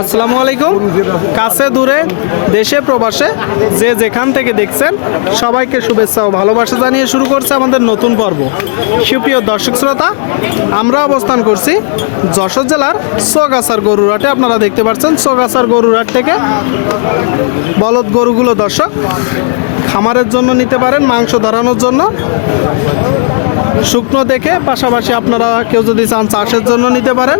আসসালামু আলাইকুম। কাছে দূরে, দেশে প্রবাসে, যে যেখান থেকে দেখছেন, সবাইকে শুভেচ্ছা ও ভালোবাসা জানিয়ে শুরু করছে আমাদের নতুন পর্ব। সুপ্রিয় দর্শক শ্রোতা, আমরা অবস্থান করছি যশোর জেলার সোগাছার গরুরহাটে আপনারা দেখতে পাচ্ছেন সোগাছার গরুরহাট থেকে বলদ গরুগুলো দর্শক, খামারের জন্য নিতে পারেন, মাংস ধরানোর জন্য। শুকনো দেখে পাশাপাশি আপনারা কেউ যদি চান চাষের জন্য নিতে পারেন।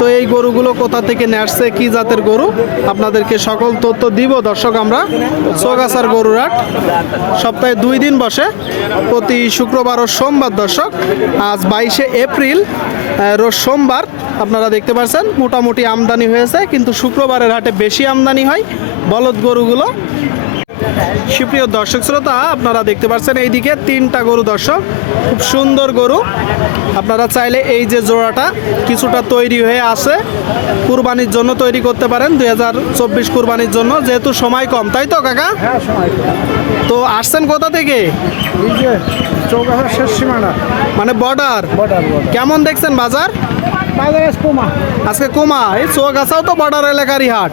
তো এই গরুগুলো কোথা থেকে নিয়ে আসছে, কি জাতের গরু, আপনাদেরকে সকল তথ্য দিব। দর্শক, আমরা সোগাছার গরুরাট সপ্তাহে দুই দিন বসে, প্রতি শুক্রবার ও সোমবার দর্শক, আজ বাইশে এপ্রিল রোজ সোমবার, আপনারা দেখতে পাচ্ছেন, মোটামুটি আমদানি হয়েছে, কিন্তু শুক্রবারের হাটে বেশি আমদানি হয় বলদ গরুগুলো। সুপ্রিয় দর্শক শ্রোতা আপনারা দেখতে পাচ্ছেন এইদিকে তিনটা গরু দর্শক। খুব সুন্দর গরু। আপনারা চাইলে এই যে জোড়াটা কিছুটা তৈরি হয়ে আছে কুরবানির জন্য তৈরি করতে পারেন। দুই হাজার চব্বিশ কুরবানির জন্য যেহেতু সময় কম তাই তো কাকা? হ্যাঁ তো আসছেন কোথা থেকে? মানে বর্ডার কেমন দেখছেন বাজার? আজকে কমা এই চৌগাছাও তো বর্ডার এলাকারই হাট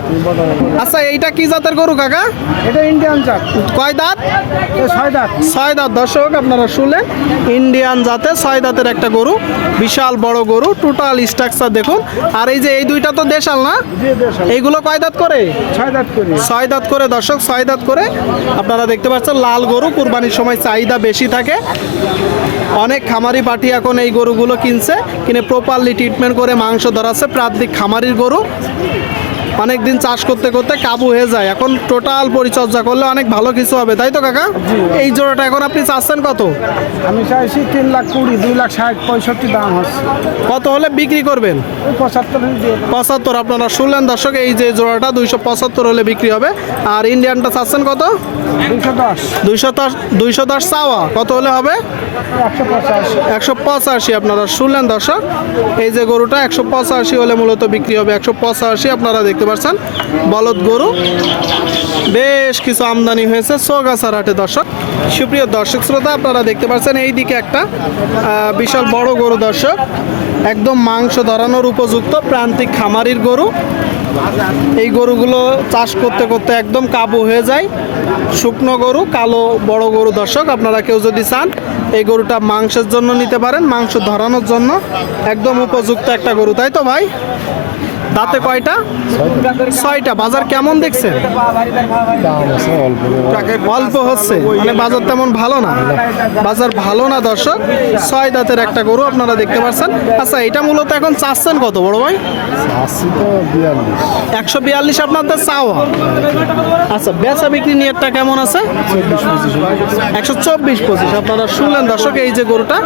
আচ্ছা এইটা কি জাতের গরু কাকা? এটা ইন্ডিয়ান চাক কয় দাঁত? ছয় দাঁত। ছয় দাঁত। দর্শক আপনারা শুনলেন ইন্ডিয়ান জাতে ছয় দাঁতের একটা গরু বিশাল বড় গরু টোটাল স্ট্রাকচার দেখুন। আর এই যে এই দুইটা তো দেশাল না? এইগুলো কয় দাঁত করে? ছয় দাঁত করি। ছয় দাঁত করে দর্শক ছয় দাঁত করে। আপনারা দেখতে পাচ্ছেন লাল গরু কুরবানির সময় চাহিদা বেশি থাকে। অনেক খামারি পার্টি এখন এই গরুগুলো কিনছে কিনে প্রপারলি ট্রিটমেন্ট করে মাংস ধরাচ্ছে। প্রান্তিক খামারির গরু অনেক দিন চাষ করতে করতে কাবু হয়ে যায়। এখন টোটাল পরিচর্যা করলে অনেক ভালো কিছু হবে তাই তো কাকা? এই জোড়াটা এখন আপনি চাচ্ছেন কত? আমি চাইছি তিন লাখ কুড়ি দুই লাখ ষাট পঁয়ষট্টি দাম হচ্ছে। কত হলে বিক্রি করবেন? পঁচাত্তর পঁচাত্তর আপনারা শুনলেন দর্শক এই যে জোড়াটা দুইশো পঁচাত্তর হলে বিক্রি হবে। আর ইন্ডিয়ানটা চাচ্ছেন কত? দুইশো দশ। দুইশো দশ দুইশো দশ চাওয়া কত হলে হবে? একশো পঁচাশি। একশো পঁচাশি আপনারা শুনলেন দর্শক। এই যে গরুটা একশো পঁচাশি হলে মূলত বিক্রি হবে একশো পঁচাশি আপনারা দেখতে পাচ্ছেন বলদ গরু। বেশ কিছু আমদানি হয়েছে সোগাছার হাটে, দর্শক। সুপ্রিয় দর্শক শ্রোতা, আপনারা দেখতে পাচ্ছেন এই দিকে একটা বিশাল বড় গরু, দর্শক। একদম মাংস ধরানোর উপযুক্ত প্রান্তিক খামারির গরু। এই গরুগুলো চাষ করতে করতে একদম কাবু হয়ে যায়। শুকনো গরু, কালো বড় গরু, দর্শক। আপনারা কেউ যদি চান, এই গরুটা মাংসের জন্য নিতে পারেন, মাংস ধরানোর জন্য। একদম উপযুক্ত একটা গরু, তাই তো ভাই? দাঁতে কয়টা? ছয়টা। বাজার কেমন দেখছেন? অল্প হচ্ছে। মানে বাজার তেমন ভালো না। বাজার ভালো না, দর্শক? ছয় দাঁতের একটা গরু আপনারা দেখতে পাচ্ছেন। আচ্ছা এটা মূলত এখন চাচ্ছেন কত, বড় ভাই? একশো বিয়াল্লিশ আপনাদের চাওয়া। আচ্ছা বেচা বিক্রি নিয়েরটা কেমন আছে? একশো চব্বিশ পঁচিশ। আপনারা শুনলেন দর্শক, এই যে গরুটা,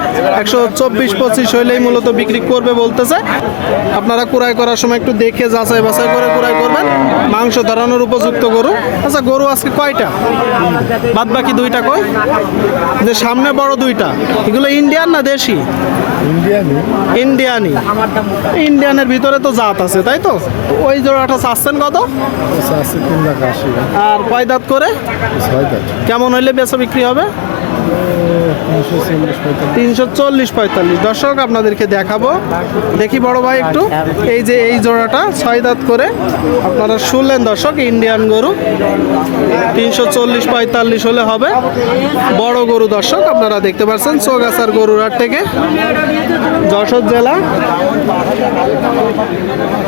একশো চব্বিশ পঁচিশ হইলেই মূলত বিক্রি করবে বলতেছে। আপনারা ক্রয় করার সময় একটু দেখে যাচাই বাছাই করে কুড়াই করবেন। মাংস ধরানোর উপযুক্ত গরু। আচ্ছা গরু আজকে কয়টা? বাদ বাকি দুইটা কই? যে সামনে বড় দুইটা। এগুলো ইন্ডিয়ান না দেশি? ইন্ডিয়ানি ইন্ডিয়ানের ভিতরে তো জাত আছে তাই তো? ওই জোড়াটা চাচ্ছেন কত? আর কয় দাঁত করে? কেমন হইলে বেচা বিক্রি হবে? তিনশো চল্লিশ পঁয়তাল্লিশ। দর্শক, আপনাদেরকে দেখাবো। দেখি বড় ভাই একটু। এই যে এই জোড়াটা, ছয় দাঁত করে। আপনারা শুনলেন দর্শক, ইন্ডিয়ান গরু। তিনশো চল্লিশ পঁয়তাল্লিশ হলে হবে। বড় গরু দর্শক, আপনারা দেখতে পাচ্ছেন চৌগাছার গরুরার থেকে। যশোর জেলা।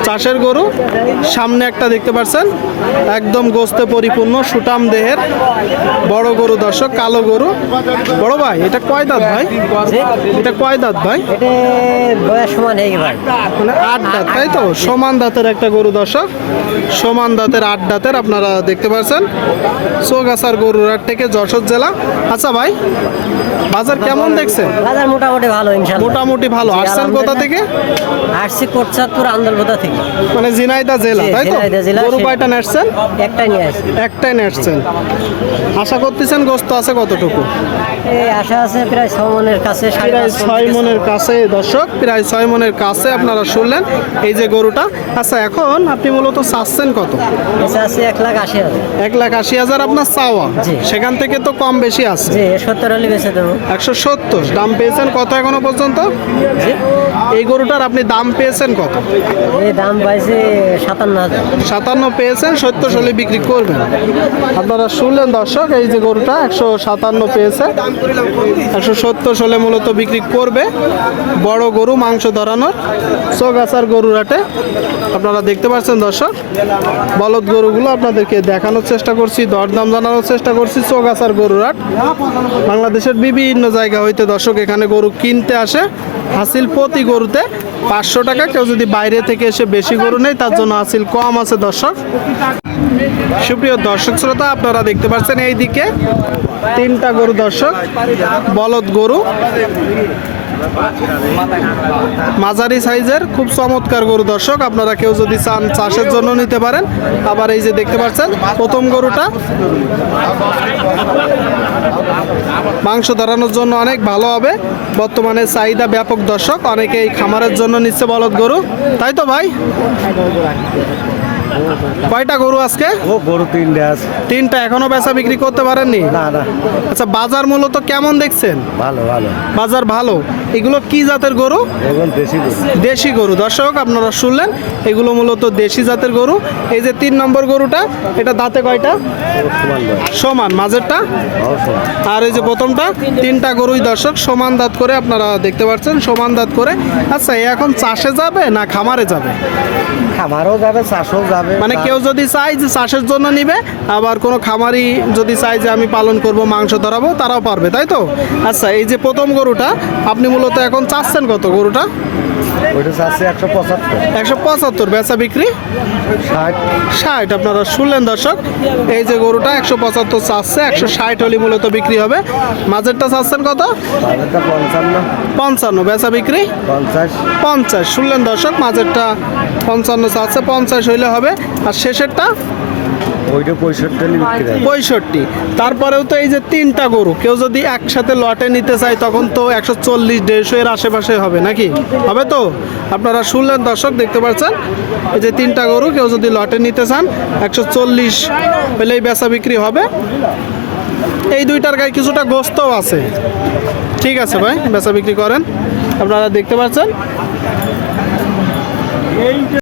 চাষের গরু। সামনে একটা দেখতে পাচ্ছেন, একদম গোস্তে পরিপূর্ণ সুটাম দেহের। বড় গরু দর্শক, কালো গরু। বড় ভাই কয় দাঁত ভাই? এটা কয় দাঁত ভাই? সমান মানে আট দাঁত তাই তো? সমান দাঁতের একটা গরু দর্শক। সমান দাঁতের আট দাঁতের আপনারা দেখতে পাচ্ছেন চৌগাছার গরুরার থেকে যশোর জেলা। আচ্ছা ভাই বাজার কেমন দেখছেন বাজার মোটামুটি ভালো ইনশাল্লাহ। মোটামুটি ভালো। আসছেন কোথা থেকে? আসছি কোটচাঁদপুর আন্দোলনতা থেকে। মানে জিনাইদা জেলা তাই তো? গরু কয়টা নেসছেন একটাই নিয়ে আসি একটাই নেসছেন আশা করতেছেন গোস্ত আছে কতটুকু? এই আশা আছে প্রায় ছ মনের কাছে প্রায় ছয় মনের কাছে দর্শক প্রায় ছয় মনের কাছে আপনারা শুনলেন এই যে গরুটা। আচ্ছা এখন আপনি মূলত চাচ্ছেন কত? এক লাখ আশি হাজার। এক লাখ আশি হাজার আপনার চাওয়া। সেখান থেকে তো কম বেশি আছে। সত্তর হলে বেচে দেবো। একশো সত্তর। দাম পেয়েছেন কত এখনও পর্যন্ত? এই গরুটার আপনি দাম পেয়েছেন কত? এই দাম পাইছে সাতান্ন হাজার। সাতান্ন পেয়েছেন সত্তর হলে বিক্রি করবেন। আপনারা শুনলেন দর্শক এই যে গরুটা একশো সাতান্ন পেয়েছে। একশো সত্তর হলে মূলত বিক্রি করবে বড় গরু, মাংস ধরানোর। চোগাছার গরুর হাটে আপনারা দেখতে পাচ্ছেন দর্শক, বলদ গরুগুলো আপনাদেরকে দেখানোর চেষ্টা করছি, দরদাম জানানোর চেষ্টা করছি চোগাছার গরুর হাট। বাংলাদেশের বিভিন্ন জায়গা হইতে দর্শক এখানে গরু কিনতে আসে। হাসিল প্রতি গরুতে পাঁচশো টাকা, কেউ যদি বাইরে থেকে এসে বেশি গরু নেই তার জন্য হাসিল কম আছে দর্শক। সুপ্রিয় দর্শক শ্রোতা, আপনারা দেখতে পাচ্ছেন এই দিকে তিনটা গরু দর্শক, বলদ গরু। মাঝারি সাইজের, খুব চমৎকার গরু দর্শক। আপনারা কেউ যদি চান চাষের জন্য নিতে পারেন। আবার এই যে দেখতে পাচ্ছেন, প্রথম গরুটা। মাংস ধরানোর জন্য অনেক ভালো হবে। বর্তমানে চাহিদা ব্যাপক দর্শক। অনেকে এই খামারের জন্য নিচ্ছে বলদ গরু। তাই তো ভাই? কয়টা গরু আজকে? ও গরু তিনটে আছে তিনটা এখনও বেচা বিক্রি করতে পারেননি? না না। আচ্ছা বাজার মূলত কেমন দেখছেন? ভালো ভালো। বাজার ভালো। এগুলো কি জাতের গরু? এখন বেশি দেশি গরু। দর্শক আপনারা শুনলেন এগুলো মূলত দেশি জাতের গরু। এই যে তিন নম্বর গরুটা এটা দাঁতে কয়টা? সমান মাঝেরটা? আর এই যে প্রথমটা তিনটা গরুই দর্শক সমান দাঁত করে আপনারা দেখতে পাচ্ছেন সমান দাঁত করে। আচ্ছা এখন চাষে যাবে না খামারে যাবে? খামারও যাবে চাষও যাবে মানে কেউ যদি চায় যে চাষের জন্য নিবে আবার কোনো খামারি যদি চায় যে আমি পালন করব মাংস ধরাবো তারাও পারবে তাই তো? আচ্ছা এই যে প্রথম গরুটা আপনি মূলত এখন চাচ্ছেন কত গরুটা? ওইটা চাচ্ছে একশো পঁচাত্তর। একশো পঁচাত্তর বেচা বিক্রি? ষাট। ষাট আপনারা শুনলেন দর্শক এই যে গরুটা একশো পঁচাত্তর চাচ্ছে একশো ষাট হলে মূলত বিক্রি হবে। মাঝেরটা চাচ্ছেন কত? পঞ্চান্ন। পঞ্চান্ন বেচা বিক্রি? পঞ্চাশ। পঞ্চাশ শুনলেন দর্শক মাঝেরটা পঞ্চান্ন চাচ্ছে পঞ্চাশ হইলে হবে। আর শেষেরটা? পঁয়ষট্টি পঁয়ষট্টি। তারপরেও তো এই যে তিনটা গরু, কেউ যদি একসাথে লটে নিতে চায়, তখন তো একশো চল্লিশ, দেড়শো এর আশেপাশে হবে নাকি? হবে তো? আপনারা শুনলেন দর্শক, দেখতে পাচ্ছেন? এই যে তিনটা গরু, কেউ যদি লটে নিতে চান, একশো চল্লিশ হলেই বেচা বিক্রি হবে। এই দুইটার গায়ে কিছুটা গোস্তও আছে। ঠিক আছে ভাই, বেচা বিক্রি করেন। আপনারা দেখতে পাচ্ছেন?